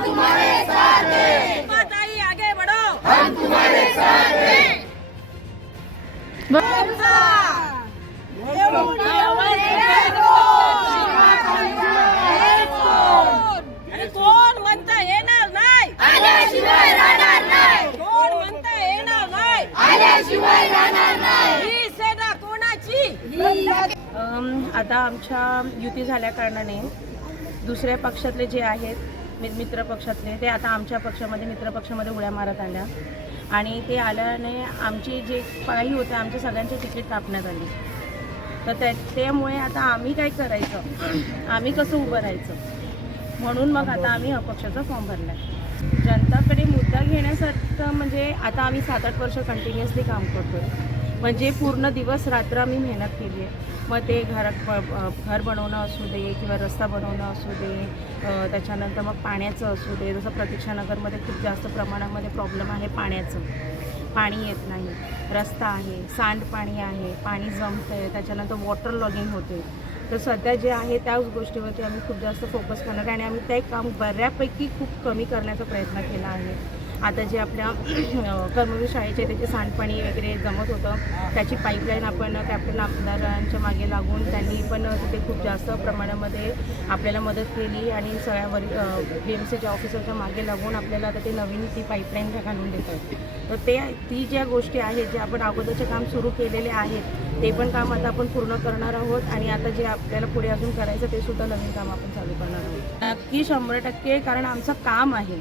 हम तुम्हारे साथ हैं। माताई आगे बढ़ो, हम तुम्हारे साथ हैं। अरे कोण म्हणता येणार नाही, आल्याशिवाय राहणार नाही, कोण म्हणता येणार नाही, आल्याशिवाय राहणार नाही। ही सेना कोणाची? आता आमच्या युती झाल्या कारणाने दुसऱ्या पक्षातले जे आहेत मित्र पक्षातले ते आता आमच्या पक्षामध्ये मित्र पक्षामध्ये उड्या मारत आल्या आणि ते आल्याने आमची जे काही होते आमच्या सगळ्यांची तिकीट कापण्यात आली। तर त्यामुळे आता आम्ही काय करायचं, आम्ही कसं उभं राहायचं, म्हणून मग आता आम्ही अपक्षाचा फॉर्म भरला आहे। जनताकडे मुद्दा घेण्यासारखं म्हणजे आता आम्ही 7-8 वर्ष कंटिन्युअसली काम करतो, म्हणजे पूर्ण दिवस रात्र आम्ही मेहनत केली आहे। मग ते घर बनवणं असू दे किंवा रस्ता बनवणं असू दे, त्याच्यानंतर मग पाण्याचं असू दे। जसं प्रतीक्षानगरमध्ये खूप जास्त प्रमाणामध्ये प्रॉब्लेम आहे पाण्याचं, पाणी येत नाही, रस्ता आहे, सांडपाणी आहे, पाणी जमतं आहे, त्याच्यानंतर वॉटर लॉगिंग होते। तर सध्या जे आहे त्याच गोष्टीवरती आम्ही खूप जास्त फोकस करणार आहे आणि आम्ही ते काम बऱ्यापैकी खूप कमी करण्याचा प्रयत्न केला आहे। आता जे आपल्या कर्मवीर शाळेचे त्याचे सांडपाणी वगैरे जमत होतं त्याची पाईपलाईन आपण कॅप्टन आमदारांच्या मागे लागून त्यांनी पण तिथे खूप जास्त प्रमाणामध्ये आपल्याला मदत केली आणि सगळ्या BMCच्या ऑफिसरच्या मागे लागून आपल्याला आता ते नवीन ती पाईपलाईन घालून देत आहेत। तर ती ज्या गोष्टी आहेत जे आपण अगोदरचे काम सुरू केलेले आहेत ते पण काम आता आपण पूर्ण करणार आहोत आणि आता जे आपल्याला पुढे अजून करायचं ते सुद्धा नवीन काम आपण चालू करणार आहोत। नक्की 100% कारण आमचं काम आहे।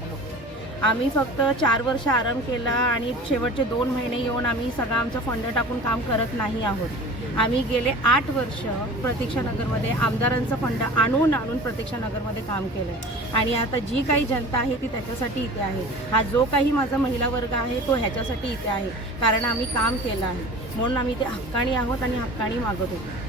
आम्ही फक्त 4 वर्ष आराम केला आणि शेवटचे 2 महिने येऊन आम्ही सगळं आमचं फंड टाकून काम करत नाही आहोत। आम्ही गेले 8 वर्ष प्रतीक्षानगरमध्ये आमदारांचं फंड आणून प्रतीक्षानगरमध्ये काम केलं आहे आणि आता जी काही जनता आहे ती त्याच्यासाठी इथे आहे। हा जो काही माझा महिला वर्ग आहे तो ह्याच्यासाठी इथे आहे, कारण आम्ही काम केलं आहे, म्हणून आम्ही ते हक्कानी आहोत आणि हक्कानी मागत होतो।